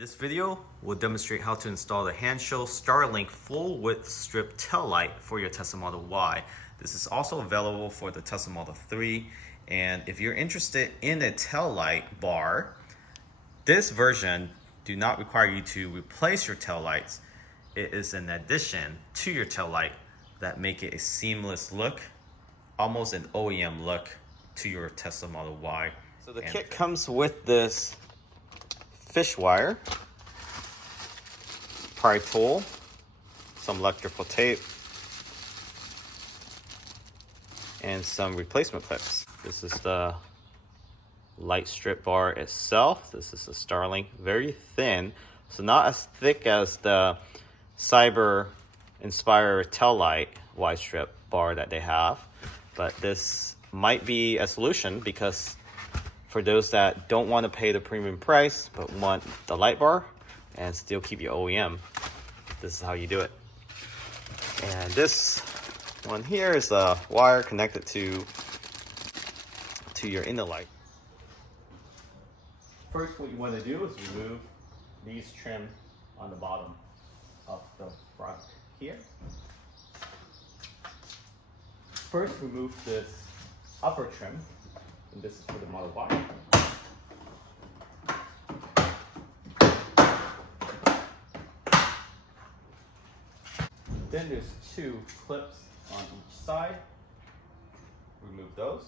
This video will demonstrate how to install the Hansshow Starlink full width strip tail light for your Tesla Model Y. This is also available for the Tesla Model 3. And if you're interested in a tail light bar, this version do not require you to replace your tail lights. It is an addition to your tail light that make it a seamless look, almost an OEM look to your Tesla Model Y. So the kit comes with this fish wire, pry tool, some electrical tape, and some replacement clips. This is the light strip bar itself. This is a Starlink, very thin, so not as thick as the Cyber Inspire tail light Y strip bar that they have, but this might be a solution because for those that don't want to pay the premium price but want the light bar and still keep your OEM, this is how you do it. And this one here is a wire connected to your inner light. First, what you want to do is remove these trim on the bottom of the front here. First, remove this upper trim, and this is for the Model Y. Then there's two clips on each side. Remove those.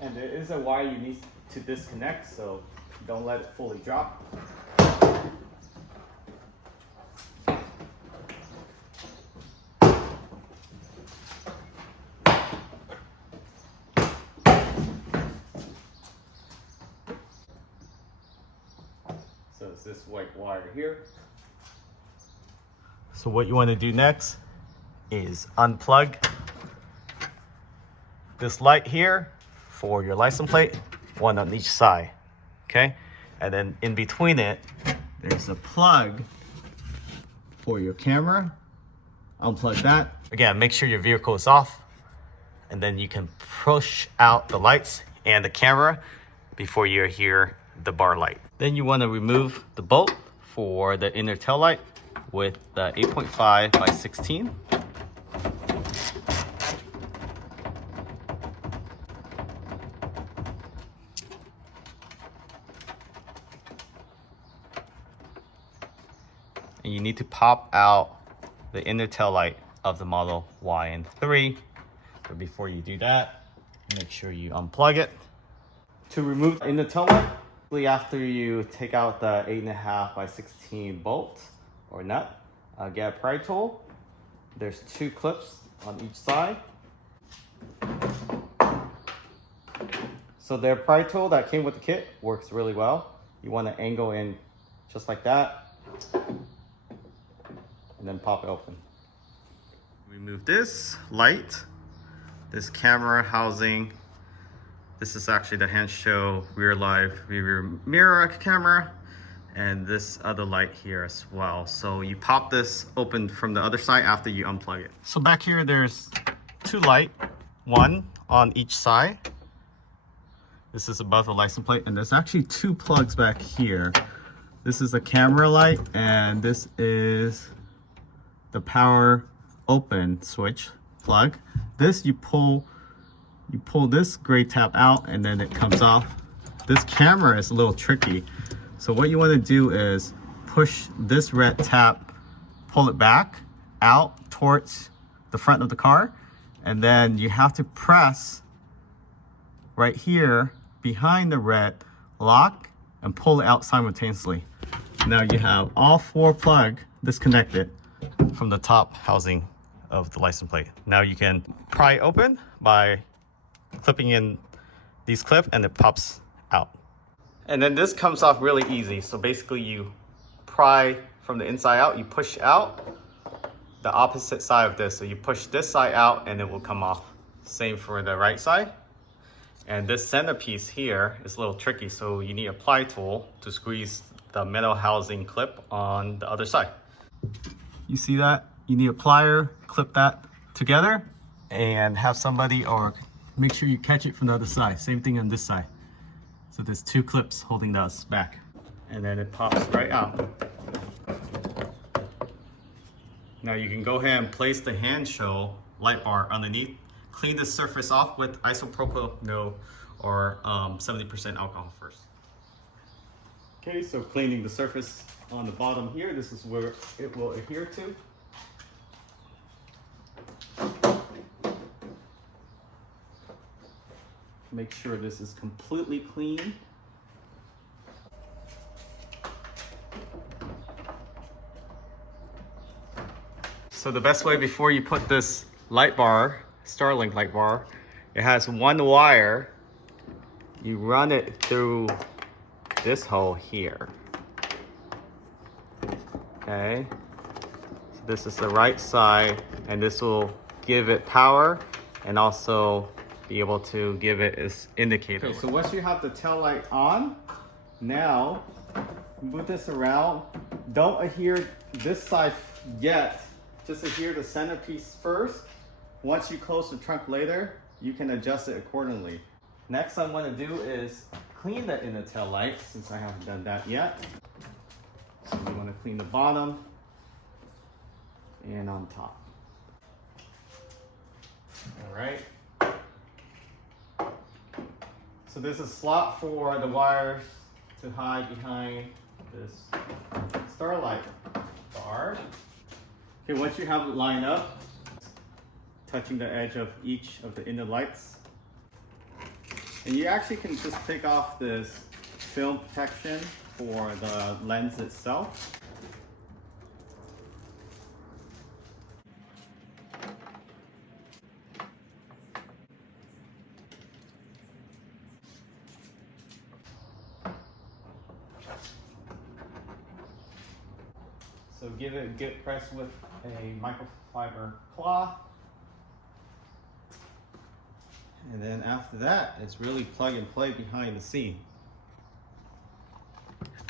And there is a wire you need to disconnect, so don't let it fully drop. So it's this white wire here. So what you want to do next is unplug this light here for your license plate, one on each side, okay? And then in between it, there's a plug for your camera. Unplug that. Again, make sure your vehicle is off, and then you can push out the lights and the camera before you hear the bar light. Then you want to remove the bolt for the inner tail light with the 8.5 by 16. And you need to pop out the inner tail light of the Model Y and 3. But before you do that, make sure you unplug it. To remove the inner tail light, after you take out the 8.5 by 16 bolt or nut, get a pry tool. There's two clips on each side. So their pry tool that came with the kit works really well. You want to angle in just like that, and then pop it open. Remove this light, this camera housing. This is actually the Hansshow rear mirror camera, and this other light here as well. So you pop this open from the other side after you unplug it. So back here there's two lights, one on each side. This is above the license plate, and there's actually two plugs back here. This is a camera light, and this is the power open switch plug. This you pull this gray tab out, and then it comes off. This camera is a little tricky, so what you want to do is push this red tab, pull it back out towards the front of the car, and then you have to press right here behind the red lock and pull it out simultaneously. Now you have all four plugs disconnected from the top housing of the license plate. Now you can pry open by clipping in these clips, and it pops out. And then this comes off really easy. So basically you pry from the inside out, you push out the opposite side of this. So you push this side out and it will come off. Same for the right side. And this centerpiece here is a little tricky, so you need a ply tool to squeeze the metal housing clip on the other side. You see that? You need a plier, clip that together, and have somebody, or make sure you catch it from the other side. Same thing on this side. So there's two clips holding us back. And then it pops right out. Now you can go ahead and place the Hansshow light bar underneath. Clean the surface off with isopropyl or 70% alcohol first. Okay, so cleaning the surface on the bottom here, this is where it will adhere to. Make sure this is completely clean. So the best way before you put this light bar, Starlink light bar, it has one wire. You run it through this hole here. Okay, so this is the right side, and this will give it power and also be able to give it its indicator. Okay, so once you have the tail light on, now move this around. Don't adhere this side yet, just adhere the centerpiece first. Once you close the trunk later, you can adjust it accordingly. Next I'm going to do is clean the inner tail light, since I haven't done that yet. So you want to clean the bottom and on top. All right. So there's a slot for the wires to hide behind this Starlight bar. Okay, once you have it lined up, touching the edge of each of the inner lights. And you actually can just take off this film protection for the lens itself. So give it a good press with a microfiber cloth. And then after that, it's really plug and play behind the scene.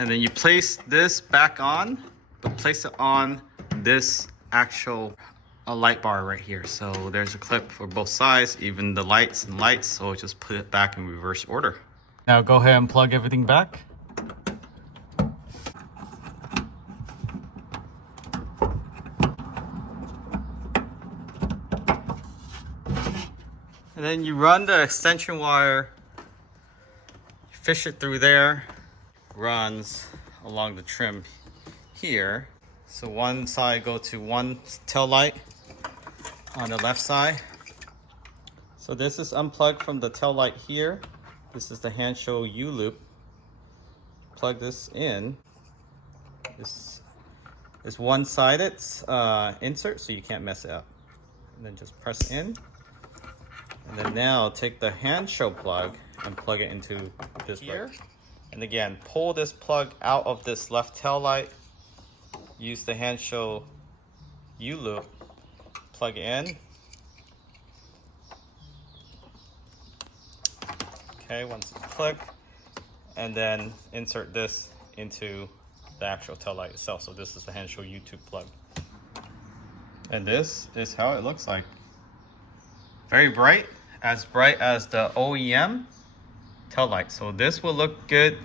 And then you place this back on, but place it on this actual light bar right here. So there's a clip for both sides, even the lights and lights. So just put it back in reverse order. Now go ahead and plug everything back. And then you run the extension wire, fish it through there, runs along the trim here. So one side go to one tail light on the left side. So this is unplugged from the tail light here. This is the Hansshow U-loop. Plug this in. This is one-sided insert, so you can't mess it up. And then just press in. And then now take the Hansshow plug and plug it into this here. And again, pull this plug out of this left tail light. Use the Hansshow U-loop. Plug it in. Okay, once it's clicked, and then insert this into the actual tail light itself. So this is the Hansshow U-tube plug. And this is how it looks like. Very bright as the OEM tail light. So this will look good,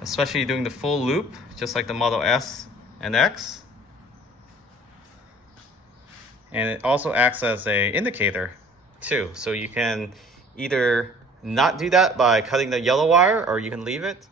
especially doing the full loop, just like the Model S and X. And it also acts as an indicator too. So you can either not do that by cutting the yellow wire, or you can leave it.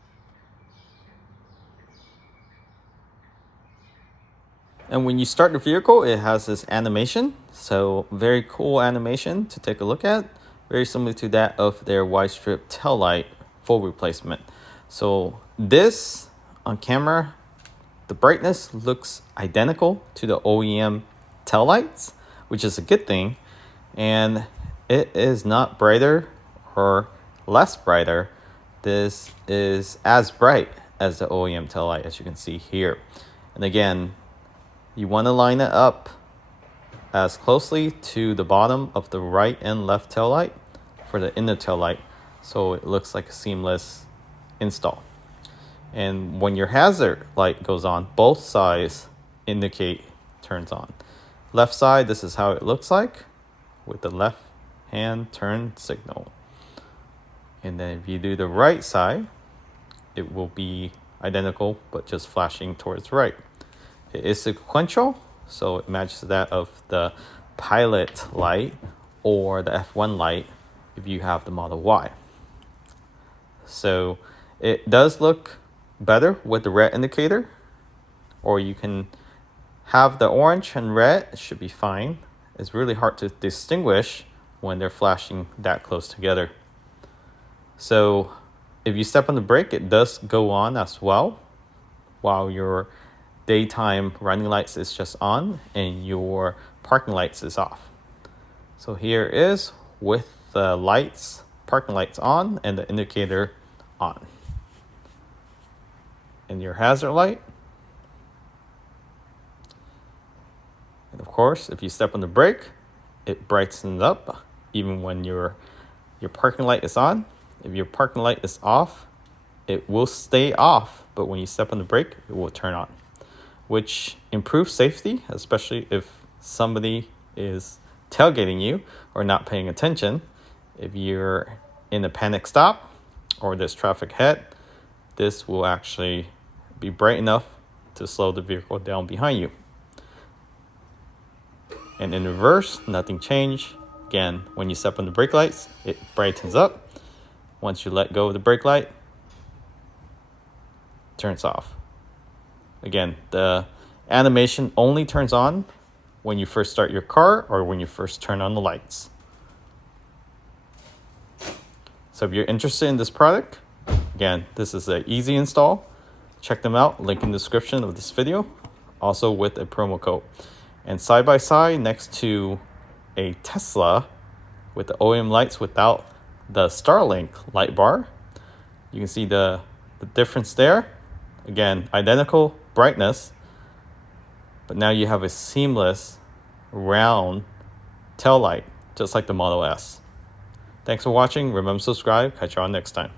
And when you start the vehicle, it has this animation. So very cool animation to take a look at. Very similar to that of their wide strip tail light full replacement. So this on camera, the brightness looks identical to the OEM tail lights, which is a good thing. And it is not brighter or less brighter. This is as bright as the OEM tail light, as you can see here. And again, you want to line it up as closely to the bottom of the right and left tail light for the inner tail light so it looks like a seamless install. And when your hazard light goes on, both sides indicate turns on. Left side, this is how it looks like with the left hand turn signal. And then if you do the right side, it will be identical, but just flashing towards right. It is sequential, so it matches that of the pilot light or the F1 light if you have the Model Y. So it does look better with the red indicator, or you can have the orange and red. It should be fine. It's really hard to distinguish when they're flashing that close together. So if you step on the brake, it does go on as well, while your daytime running lights is just on and your parking lights is off. So here is with the lights, parking lights on and the indicator on. And your hazard light. And of course, if you step on the brake, it brightens up even when your parking light is on. If your parking light is off, it will stay off, but when you step on the brake, it will turn on, which improves safety, especially if somebody is tailgating you or not paying attention. If you're in a panic stop or there's traffic ahead, this will actually be bright enough to slow the vehicle down behind you. And in reverse, nothing changed. Again, when you step on the brake lights, it brightens up. Once you let go of the brake light, it turns off. Again, the animation only turns on when you first start your car or when you first turn on the lights. So if you're interested in this product, again, this is an easy install. Check them out, link in the description of this video, also with a promo code. And side by side next to a Tesla with the OEM lights without the Starlink light bar, you can see the difference there. Again, identical brightness, but now you have a seamless round tail light, just like the Model S. Thanks for watching. Remember to subscribe. Catch you on next time.